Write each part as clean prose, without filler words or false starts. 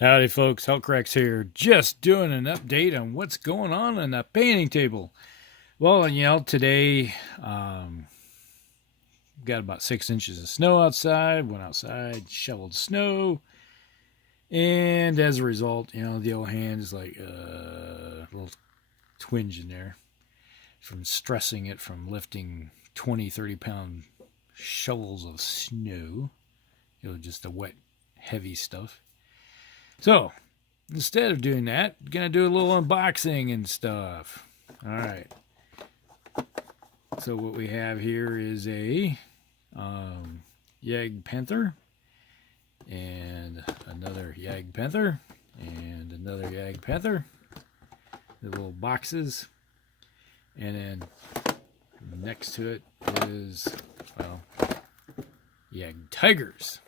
Howdy folks, Hellcracks here, just doing an update on what's going on the painting table. Well, today got about 6 inches of snow outside, went outside, shoveled snow, and as a result, the old hand is like a little twinge in there from stressing it from lifting 20, 30 pound shovels of snow, just the wet, heavy stuff. So, instead of doing that, I'm going to do a little unboxing and stuff. Alright. So, what we have here is a Jagdpanther, and another Jagdpanther, and another Jagdpanther. The little boxes. And then next to it is, well, Jagdtigers.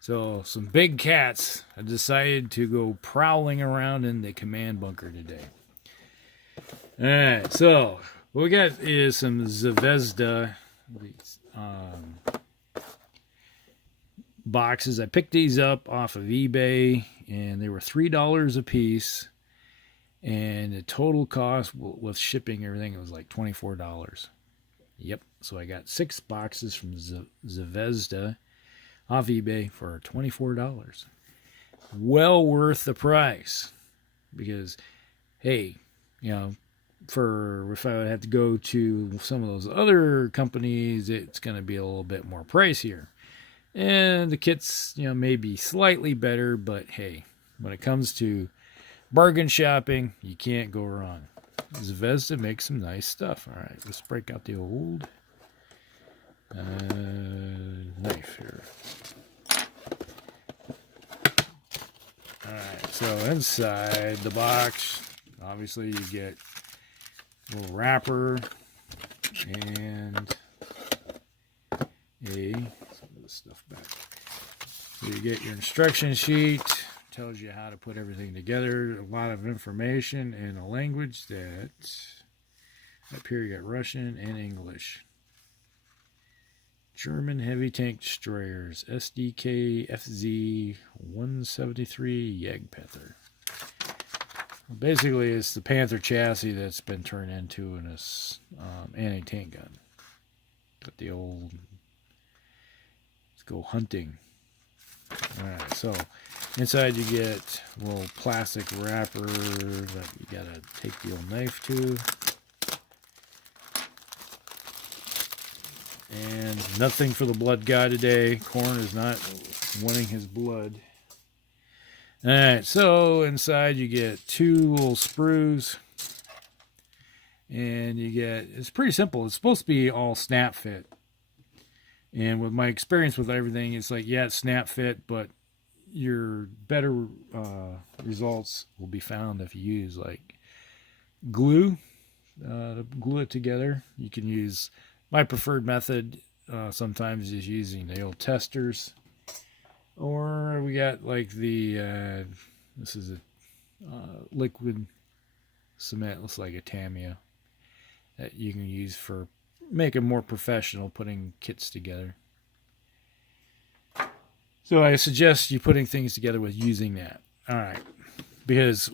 So, some big cats have decided to go prowling around in the command bunker today. Alright, so what we got is some Zvezda boxes. I picked these up off of eBay, and they were $3 a piece. And the total cost with shipping and everything, it was like $24. Yep, so I got 6 boxes from Zvezda off eBay for $24. Well worth the price, because hey, for if I would have to go to some of those other companies, it's going to be a little bit more pricier, and the kits may be slightly better, but hey, when it comes to bargain shopping, you can't go wrong. Zvezda makes some nice stuff. All right, let's break out the old knife here. Alright, so inside the box, obviously you get a little wrapper and some of this stuff back. So you get your instruction sheet, tells you how to put everything together, a lot of information in a language that up here you got Russian and English. German heavy tank destroyers, SDK FZ 173 Jagdpanther. Basically, it's the Panther chassis that's been turned into an anti-tank gun. Got the old, let's go hunting. Alright, so inside you get a little plastic wrapper that you gotta take the old knife to. And nothing for the blood guy today. Corn is not wanting his blood. Alright, so inside you get 2 little sprues. And you get, it's pretty simple. It's supposed to be all snap fit. And with my experience with everything, it's like, yeah, it's snap fit, but your better results will be found if you use like glue to glue it together. You can use, my preferred method sometimes is using the old testers, or we got like the this is a liquid cement, looks like a Tamiya, that you can use for making more professional putting kits together. So I suggest you putting things together with using that. All right, because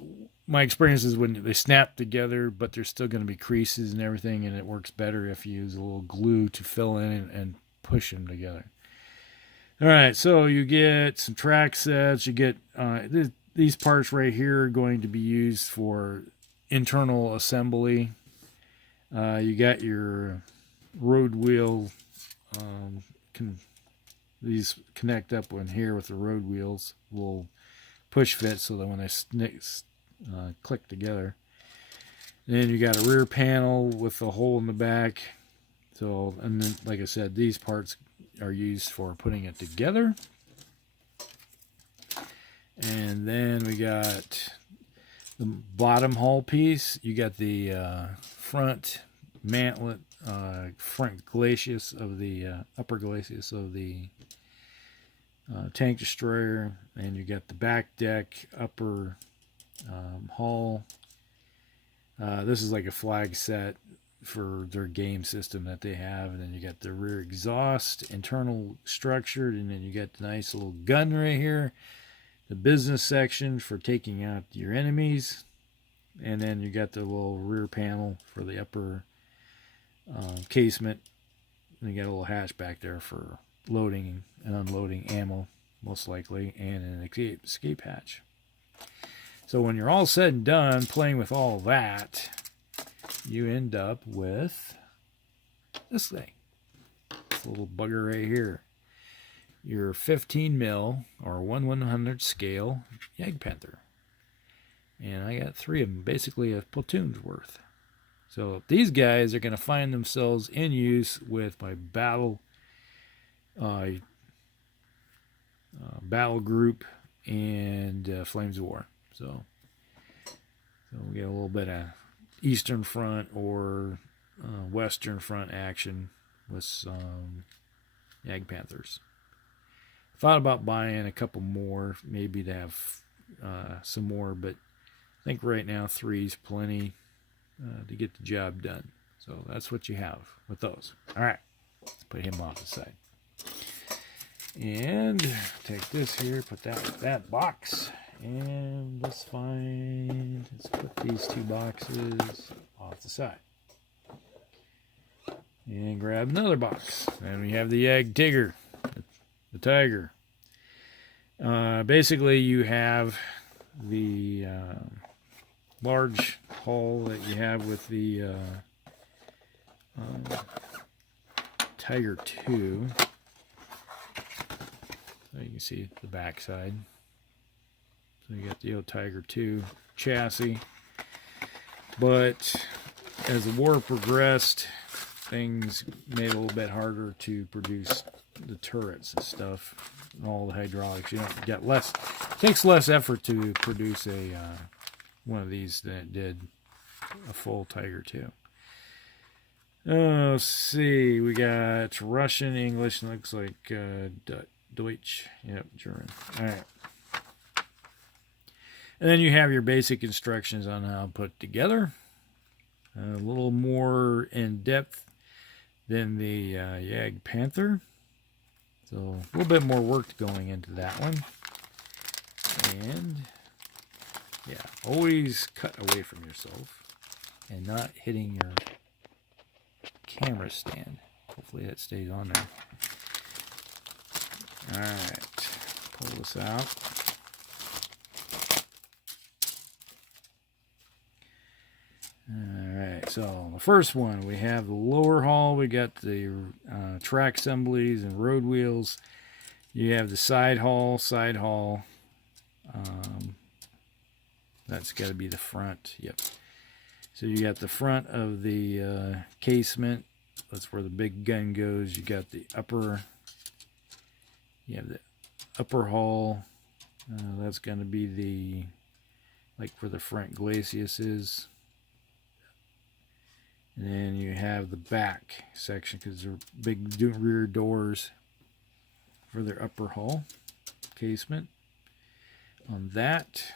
my experience is when they snap together, but there's still going to be creases and everything, and it works better if you use a little glue to fill in and push them together. All right, so you get some track sets. You get these parts right here are going to be used for internal assembly. You got your road wheel. These connect up in here with the road wheels. Will push fit so that when they click together. And then you got a rear panel with a hole in the back. So, and then, like I said, these parts are used for putting it together. And then we got the bottom hull piece. You got the front mantlet, front glacis of the upper glacis of the tank destroyer, and you got the back deck, upper hull. This is like a flag set for their game system that they have, and then you got the rear exhaust, internal structured, and then you got the nice little gun right here the business section for taking out your enemies, and then you got the little rear panel for the upper casement. And you got a little hatch back there for loading and unloading ammo, most likely, and an escape hatch. So when you're all said and done playing with all that, you end up with this thing. This little bugger right here. Your 15 mil or 1/100 scale Jagdpanther. And I got 3 of them, basically a platoon's worth. So these guys are going to find themselves in use with my Battlegroup and Flames of War. So we get a little bit of Eastern Front or Western Front action with some Jagdpanthers. Thought about buying a couple more, maybe to have some more, but I think right now 3's plenty to get the job done. So that's what you have with those. All right, put him off the side. And take this here, put that in that box. And let's put these 2 boxes off the side. And grab another box. And we have the Jagdtiger, the Tiger. Basically, you have the large hull that you have with the Tiger 2. So you can see the back side. So you got the old Tiger 2 chassis. But as the war progressed, things made it a little bit harder to produce the turrets and stuff, and all the hydraulics. You don't get less. It takes less effort to produce a one of these than it did a full Tiger 2. Let's see. We got Russian, English, and looks like Deutsch. Yep, German. All right. And then you have your basic instructions on how to put together. A little more in depth than the Jagdpanther. So a little bit more work going into that one. And yeah, always cut away from yourself and not hitting your camera stand. Hopefully that stays on there. Alright, pull this out. Alright, so the first one, we have the lower hull. We got the track assemblies and road wheels. You have the side hull. That's got to be the front. Yep. So you got the front of the casement. That's where the big gun goes. You got the upper. You have the upper hull. That's going to be the, like where the front glacis is. And then you have the back section because they're big rear doors for their upper hull casement. On that.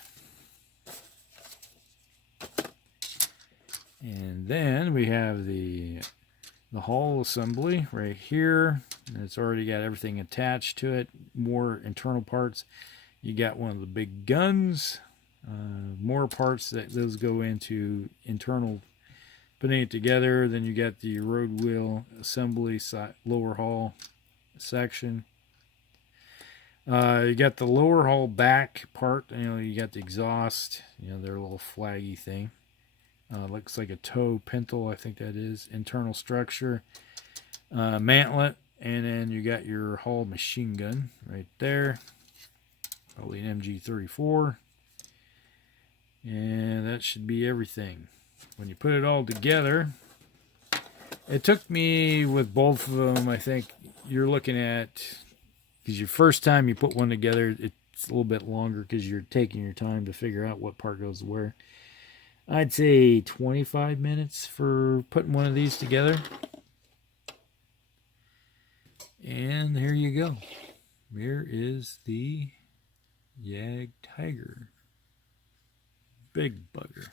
And then we have the hull assembly right here. And it's already got everything attached to it. More internal parts. You got one of the big guns. More parts that those go into internal putting it together. Then you got the road wheel assembly lower hull section. You got the lower hull back part. You got the exhaust. Their little flaggy thing. Looks like a tow pintle, I think that is. Internal structure. Mantlet. And then you got your hull machine gun right there. Probably an MG34. And that should be everything. When you put it all together, it took me with both of them, I think you're looking at, because your first time you put one together, it's a little bit longer because you're taking your time to figure out what part goes where. I'd say 25 minutes for putting one of these together. And here you go. Here is the Jagdtiger. Big bugger.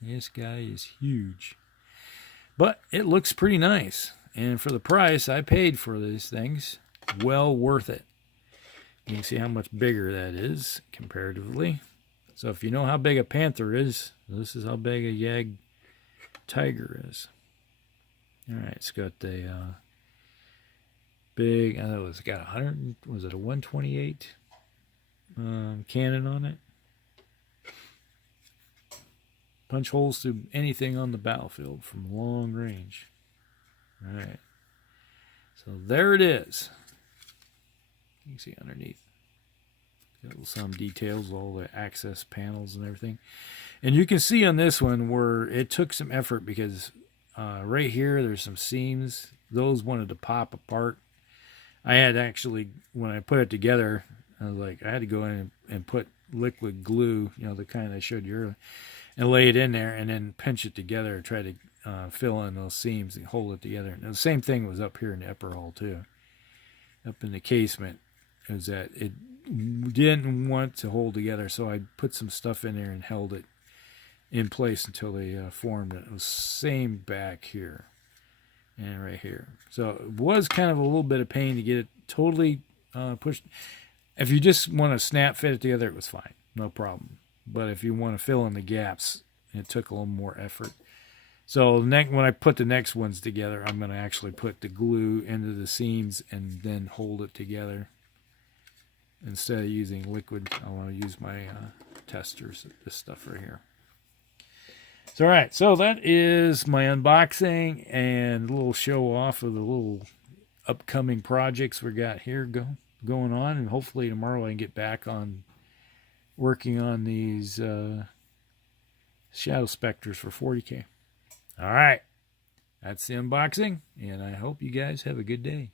This guy is huge. But it looks pretty nice. And for the price I paid for these things, well worth it. You can see how much bigger that is comparatively. So if you know how big a panther is, this is how big a Jagdtiger is. All right, it's got the big, I know it's got 100, was it a 128 cannon on it? Punch holes through anything on the battlefield from long range. All right. So there it is. You can see underneath. Got some details, all the access panels and everything. And you can see on this one where it took some effort because right here there's some seams. Those wanted to pop apart. I had actually, when I put it together, I was like, I had to go in and put liquid glue, you know, the kind I showed you earlier, and lay it in there and then pinch it together and try to fill in those seams and hold it together. And the same thing was up here in the upper hall too. Up in the casement, is that it didn't want to hold together, so I put some stuff in there and held it in place until they formed. It was same back here and right here. So it was kind of a little bit of pain to get it totally pushed. If you just want to snap fit it together, it was fine, no problem. But if you want to fill in the gaps, it took a little more effort. So when I put the next ones together, I'm going to actually put the glue into the seams and then hold it together. Instead of using liquid, I want to use my testers, this stuff right here. So, all right, so that is my unboxing and a little show off of the little upcoming projects we got here going on. And hopefully tomorrow I can get back on working on these Shadow Specters for 40K. All right, that's the unboxing, and I hope you guys have a good day.